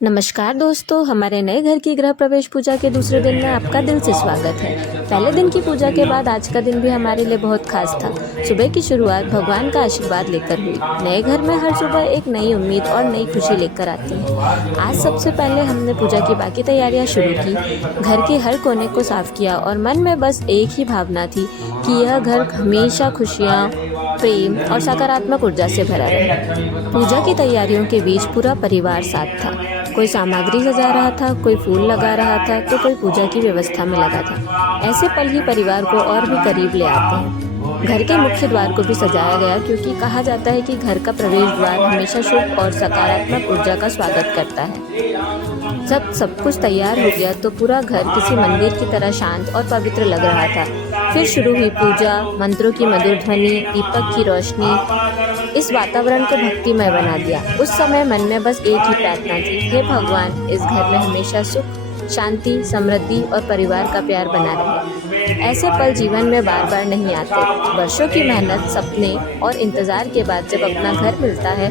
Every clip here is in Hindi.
नमस्कार दोस्तों, हमारे नए घर की गृह प्रवेश पूजा के दूसरे दिन में आपका दिल से स्वागत है। पहले दिन की पूजा के बाद आज का दिन भी हमारे लिए बहुत खास था। सुबह की शुरुआत भगवान का आशीर्वाद लेकर हुई। नए घर में हर सुबह एक नई उम्मीद और नई खुशी लेकर आती है। आज सबसे पहले हमने पूजा की बाकी तैयारियां शुरू की। घर के हर कोने को साफ किया और मन में बस एक ही भावना थी कि यह घर हमेशा खुशियाँ, प्रेम और सकारात्मक ऊर्जा से भरा रहे। पूजा की तैयारियों के बीच पूरा परिवार साथ था। कोई सामग्री सजा रहा था, कोई फूल लगा रहा था, तो कोई पूजा की व्यवस्था में लगा था। ऐसे पल ही परिवार को और भी करीब ले आते हैं। घर के मुख्य द्वार को भी सजाया गया, क्योंकि कहा जाता है कि घर का प्रवेश द्वार हमेशा शुभ और सकारात्मक ऊर्जा का स्वागत करता है। जब सब कुछ तैयार हो गया तो पूरा घर किसी मंदिर की तरह शांत और पवित्र लग रहा था। फिर शुरू हुई पूजा। मंत्रों की मधुर ध्वनि, दीपक की रोशनी इस वातावरण को भक्तिमय बना दिया। उस समय मन में बस एक ही प्रार्थना थी, हे भगवान, इस घर में हमेशा सुख, शांति, समृद्धि और परिवार का प्यार बना रहे। ऐसे पल जीवन में बार बार नहीं आते। वर्षों की मेहनत, सपने और इंतजार के बाद जब अपना घर मिलता है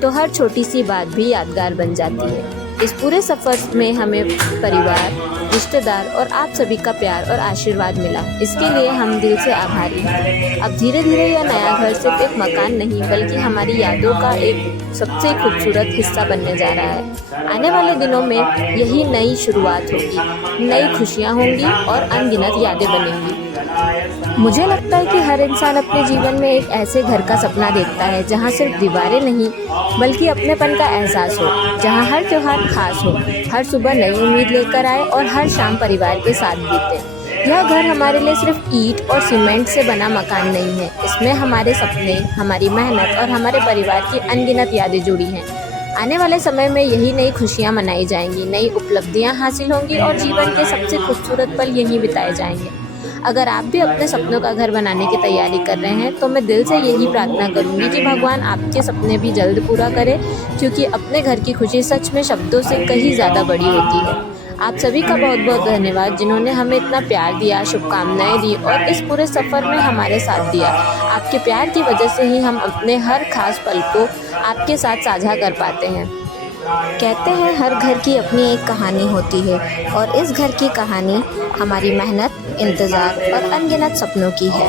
तो हर छोटी सी बात भी यादगार बन जाती है। इस पूरे सफर में हमें परिवार, रिश्तेदार और आप सभी का प्यार और आशीर्वाद मिला। इसके लिए हम दिल से आभारी हैं। अब धीरे धीरे यह नया घर सिर्फ एक मकान नहीं, बल्कि हमारी यादों का एक सबसे खूबसूरत हिस्सा बनने जा रहा है। आने वाले दिनों में यही नई शुरुआत होगी, नई खुशियाँ होंगी और अनगिनत यादें बनेंगी। मुझे लगता है कि हर इंसान अपने जीवन में एक ऐसे घर का सपना देखता है जहाँ सिर्फ दीवारें नहीं, बल्कि अपनेपन का एहसास हो, जहाँ हर त्योहार खास हो, हर सुबह नई उम्मीद लेकर आए और हर शाम परिवार के साथ बीते। यह घर हमारे लिए सिर्फ ईंट और सीमेंट से बना मकान नहीं है। इसमें हमारे सपने, हमारी मेहनत और हमारे परिवार की अनगिनत यादें जुड़ी हैं। आने वाले समय में यही नई खुशियाँ मनाई जाएंगी, नई उपलब्धियाँ हासिल होंगी और जीवन के सबसे खूबसूरत पल यहीं बिताए जाएंगे। अगर आप भी अपने सपनों का घर बनाने की तैयारी कर रहे हैं तो मैं दिल से यही प्रार्थना करूंगी कि भगवान आपके सपने भी जल्द पूरा करे, क्योंकि अपने घर की खुशी सच में शब्दों से कहीं ज़्यादा बड़ी होती है। आप सभी का बहुत बहुत धन्यवाद, जिन्होंने हमें इतना प्यार दिया, शुभकामनाएं दी और इस पूरे सफ़र में हमारे साथ दिया। आपके प्यार की वजह से ही हम अपने हर खास पल को आपके साथ साझा कर पाते हैं। कहते हैं हर घर की अपनी एक कहानी होती है, और इस घर की कहानी हमारी मेहनत, इंतज़ार और अनगिनत सपनों की है।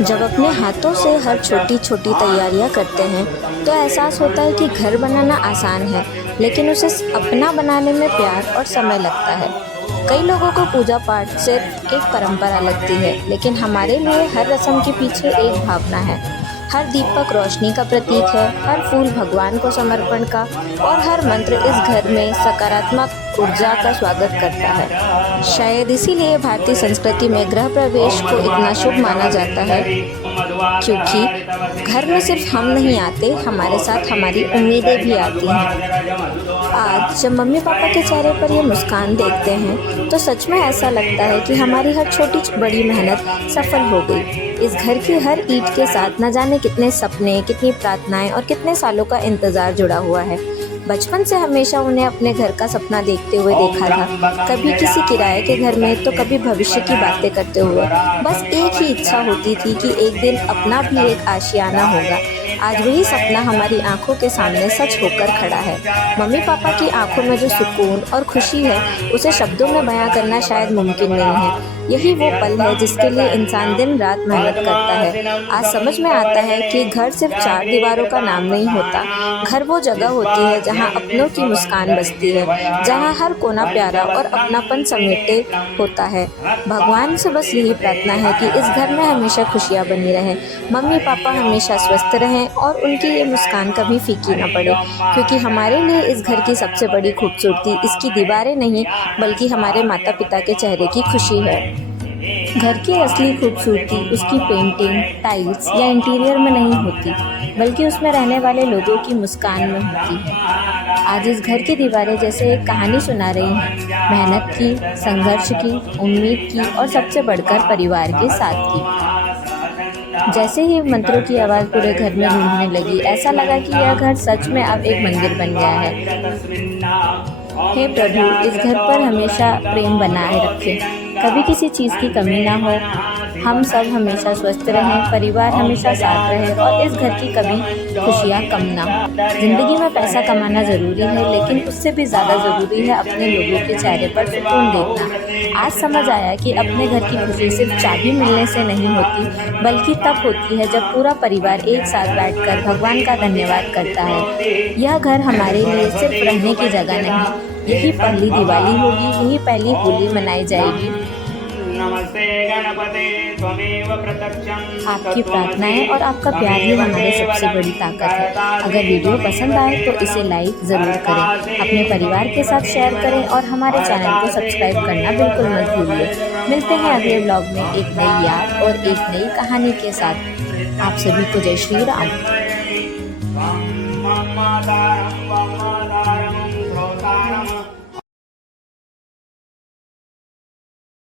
जब अपने हाथों से हर छोटी छोटी तैयारियां करते हैं तो एहसास होता है कि घर बनाना आसान है, लेकिन उसे अपना बनाने में प्यार और समय लगता है। कई लोगों को पूजा पाठ सिर्फ एक परंपरा लगती है, लेकिन हमारे लिए हर रस्म के पीछे एक भावना है। हर दीपक रोशनी का प्रतीक है, हर फूल भगवान को समर्पण का, और हर मंत्र इस घर में सकारात्मक ऊर्जा का स्वागत करता है। शायद इसीलिए भारतीय संस्कृति में गृह प्रवेश को इतना शुभ माना जाता है, क्योंकि घर में सिर्फ हम नहीं आते, हमारे साथ हमारी उम्मीदें भी आती हैं। आज जब मम्मी पापा के चेहरे पर ये मुस्कान देखते हैं तो सच में ऐसा लगता है कि हमारी हर छोटी बड़ी मेहनत सफल हो गई। इस घर की हर ईंट के साथ न जाने कितने सपने, कितनी प्रार्थनाएं और कितने सालों का इंतजार जुड़ा हुआ है। बचपन से हमेशा उन्हें अपने घर का सपना देखते हुए देखा था, कभी किसी किराए के घर में तो कभी भविष्य की बातें करते हुए। बस एक ही इच्छा होती थी कि एक दिन अपना भी एक आशियाना होगा। आज वही सपना हमारी आंखों के सामने सच होकर खड़ा है। मम्मी पापा की आंखों में जो सुकून और खुशी है, उसे शब्दों में बयां करना शायद मुमकिन नहीं है। यही वो पल है जिसके लिए इंसान दिन रात मेहनत करता है। आज समझ में आता है कि घर सिर्फ चार दीवारों का नाम नहीं होता। घर वो जगह होती है जहाँ अपनों की मुस्कान बसती है, जहाँ हर कोना प्यारा और अपनापन समेटे होता है। भगवान से बस यही प्रार्थना है कि इस घर में हमेशा खुशियाँ बनी रहें, मम्मी पापा हमेशा स्वस्थ रहें और उनकी ये मुस्कान कभी फीकी न पड़े, क्योंकि हमारे लिए इस घर की सबसे बड़ी खूबसूरती इसकी दीवारें नहीं, बल्कि हमारे माता पिता के चेहरे की खुशी है। घर की असली खूबसूरती उसकी पेंटिंग, टाइल्स या इंटीरियर में नहीं होती, बल्कि उसमें रहने वाले लोगों की मुस्कान में होती है। आज इस घर की दीवारें जैसे एक कहानी सुना रही हैं, मेहनत की, संघर्ष की, उम्मीद की और सबसे बढ़कर परिवार के साथ की। जैसे ही मंत्रों की आवाज़ पूरे घर में गूंजने लगी, ऐसा लगा कि यह घर सच में अब एक मंदिर बन गया है। हे प्रभु, इस घर पर हमेशा प्रेम बनाए रखें, कभी किसी चीज़ की कमी ना हो हम सब हमेशा स्वस्थ रहें, परिवार हमेशा साथ रहे और इस घर की कभी खुशियाँ कम ना हो। ज़िंदगी में पैसा कमाना ज़रूरी है, लेकिन उससे भी ज़्यादा ज़रूरी है अपने लोगों के चेहरे पर सुकून देखना। आज समझ आया कि अपने घर की खुशी सिर्फ चाबी मिलने से नहीं होती, बल्कि तब होती है जब पूरा परिवार एक साथ बैठकर भगवान का धन्यवाद करता है। यह घर हमारे लिए सिर्फ रहने की जगह नहीं, यही पहली दिवाली होगी, यही पहली होली मनाई जाएगी। नमस्ते गणपते त्वमेव प्रत्यक्षं आपकी प्रार्थनाएं और आपका प्यार ही हमारी सबसे बड़ी ताकत है। अगर वीडियो पसंद आए तो इसे लाइक ज़रूर करें, अपने परिवार के साथ शेयर करें और हमारे चैनल को सब्सक्राइब करना बिल्कुल मत भूलिए। मिलते हैं अगले ब्लॉग में एक नई याद और एक नई कहानी के साथ। आप सभी को जय श्री राम।